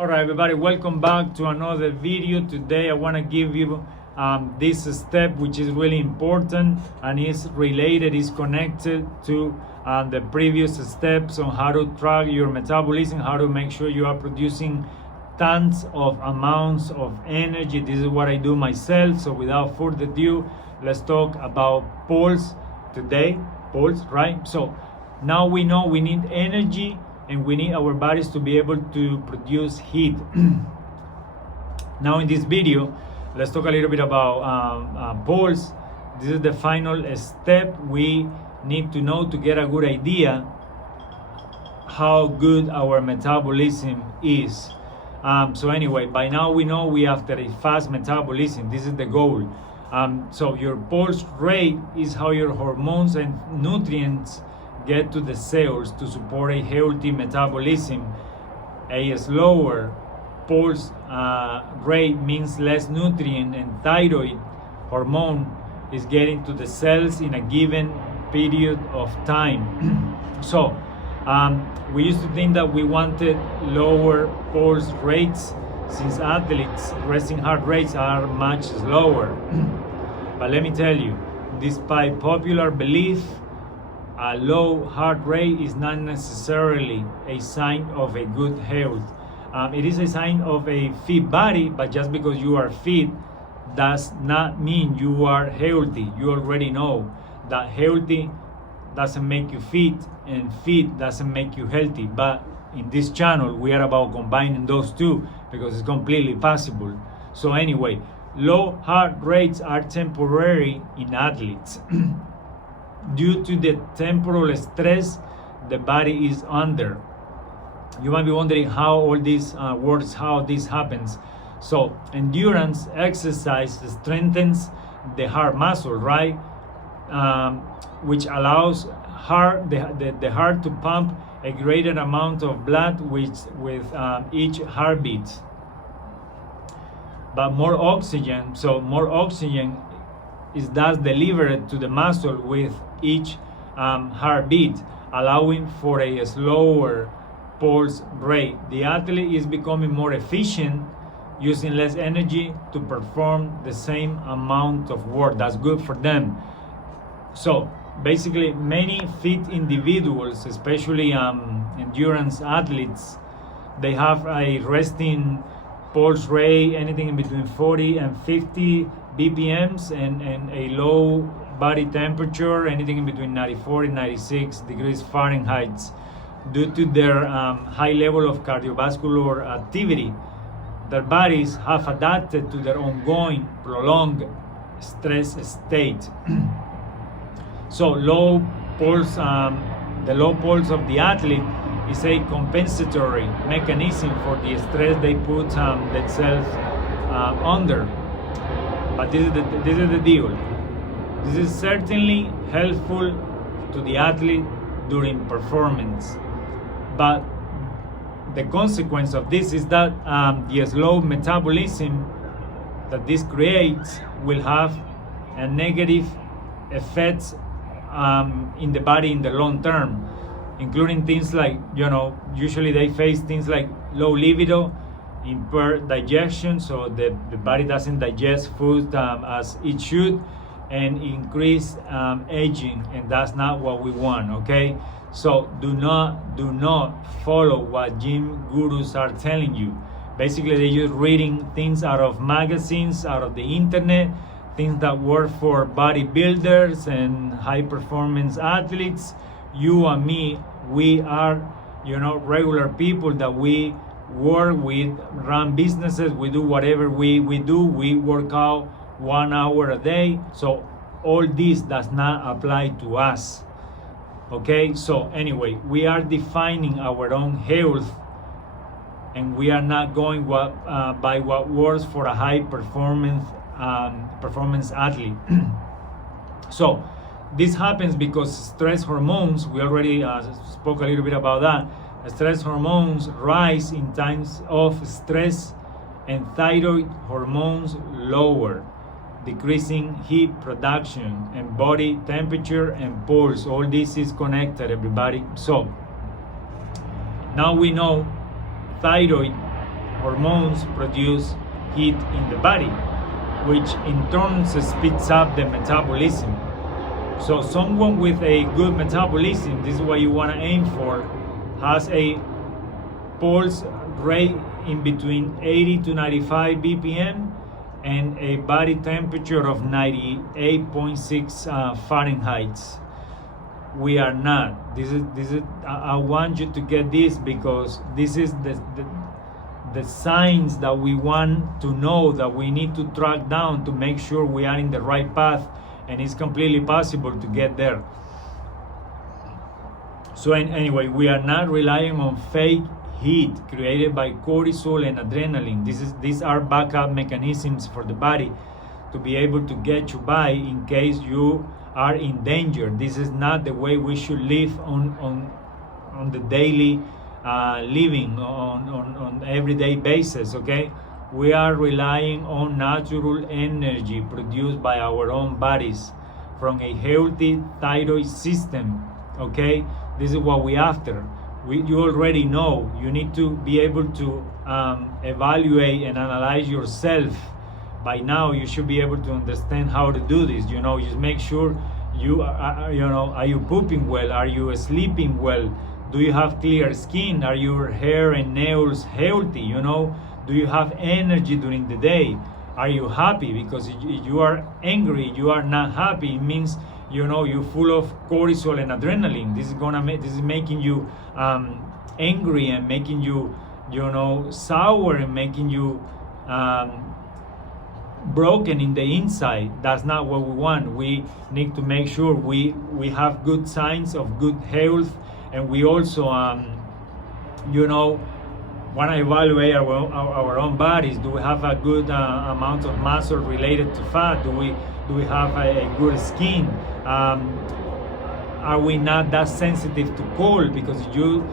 Alright everybody, welcome back to another video. Today I want to give you this step, which is really important and is related, is connected to the previous steps on how to track your metabolism, how to make sure you are producing tons of amounts of energy. This is what I do myself. So without further ado, let's talk about pulse today. Pulse, right? So now we know we need energy and we need our bodies to be able to produce heat. Now in this video, let's talk a little bit about pulse. This is the final step we need to know to get a good idea how good our metabolism is. So anyway, by now we know we after a fast metabolism. This is the goal. So your pulse rate is how your hormones and nutrients get to the cells to support a healthy metabolism. A slower pulse rate means less nutrient and thyroid hormone is getting to the cells in a given period of time. So we used to think that we wanted lower pulse rates since athletes' resting heart rates are much slower. But let me tell you, despite popular belief, a low heart rate is not necessarily a sign of a good health. It is a sign of a fit body, but just because you are fit does not mean you are healthy. You already know that healthy doesn't make you fit and fit doesn't make you healthy. But in this channel, we are about combining those two because it's completely possible. So anyway, low heart rates are temporary in athletes. Due to the temporal stress the body is under. You might be wondering how all this works, how this happens. So endurance exercise strengthens the heart muscle, right? Which allows the heart to pump a greater amount of blood with each heartbeat. But more oxygen is thus delivered to the muscle with each heartbeat, allowing for a slower pulse rate. The athlete is becoming more efficient, using less energy to perform the same amount of work. That's good for them. So basically, many fit individuals, especially endurance athletes, they have a resting pulse rate anything in between 40 and 50 BPMs and a low body temperature anything in between 94 and 96 degrees Fahrenheit. Due to their high level of cardiovascular activity, their bodies have adapted to their ongoing prolonged stress state. So the low pulse of the athlete is a compensatory mechanism for the stress they put themselves under. But this is the deal. This is certainly helpful to the athlete during performance. But the consequence of this is that the slow metabolism that this creates will have a negative effects in the body in the long term, including things like, usually they face things like low libido, impaired digestion, so the body doesn't digest food as it should, and increase aging, and that's not what we want. Okay, so do not follow what gym gurus are telling you. Basically, they're just reading things out of magazines, out of the internet, things that work for bodybuilders and high performance athletes. You and me, we are regular people that we work with, run businesses, we do whatever we do. We work out 1 hour a day. So all this does not apply to us. Okay, so anyway, we are defining our own health, and we are not going by what works for a high performance athlete. So this happens because stress hormones, we already spoke a little bit about that. Stress hormones rise in times of stress, and thyroid hormones lower, decreasing heat production and body temperature and pulse. All this is connected, everybody. So now we know thyroid hormones produce heat in the body, which in turn speeds up the metabolism. So someone with a good metabolism, this is what you want to aim for, has a pulse rate in between 80 to 95 BPM and a body temperature of 98.6 Fahrenheit. We are not. This is. I want you to get this, because this is the signs that we want to know, that we need to track down to make sure we are in the right path, and it's completely possible to get there. So anyway, we are not relying on fake heat created by cortisol and adrenaline. These are backup mechanisms for the body to be able to get you by in case you are in danger. This is not the way we should live on the daily living, on everyday basis. Okay, we are relying on natural energy produced by our own bodies from a healthy thyroid system. Okay, this is what we're after. You already know. You need to be able to evaluate and analyze yourself. By now you should be able to understand how to do this. Just make sure you are you pooping well? Are you sleeping well? Do you have clear skin? Are your hair and nails healthy? Do you have energy during the day? Are you happy? Because if you are angry, you are not happy, it means you're full of cortisol and adrenaline. This is making you angry and making you sour and making you broken in the inside. That's not what we want. We need to make sure we have good signs of good health, and we also want to evaluate our own bodies. Do we have a good amount of muscle related to fat? Do we have a good skin? Are we not that sensitive to cold? Because you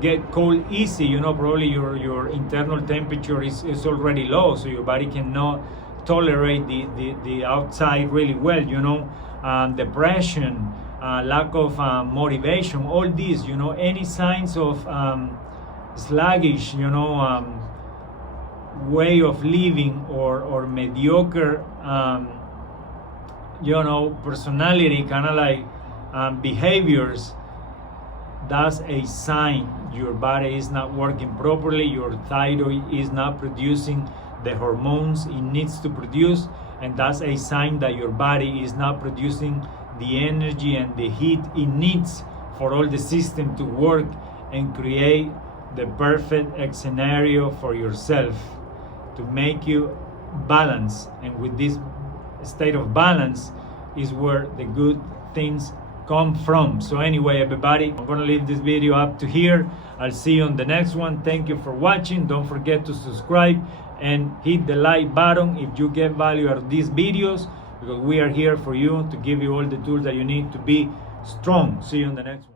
get cold easy, probably your internal temperature is already low, so your body cannot tolerate the outside really well. Depression, lack of motivation, all these, any signs of sluggish, way of living, or mediocre, personality, kind of like behaviors, that's a sign your body is not working properly. Your thyroid is not producing the hormones it needs to produce, and that's a sign that your body is not producing the energy and the heat it needs for all the system to work and create the perfect scenario for yourself to make you balance. And with this state of balance is where the good things come from. So anyway, everybody, I'm gonna leave this video up to here. I'll see you on the next one. Thank you for watching. Don't forget to subscribe and hit the like button if you get value out of these videos, because we are here for you to give you all the tools that you need to be strong. See you on the next one.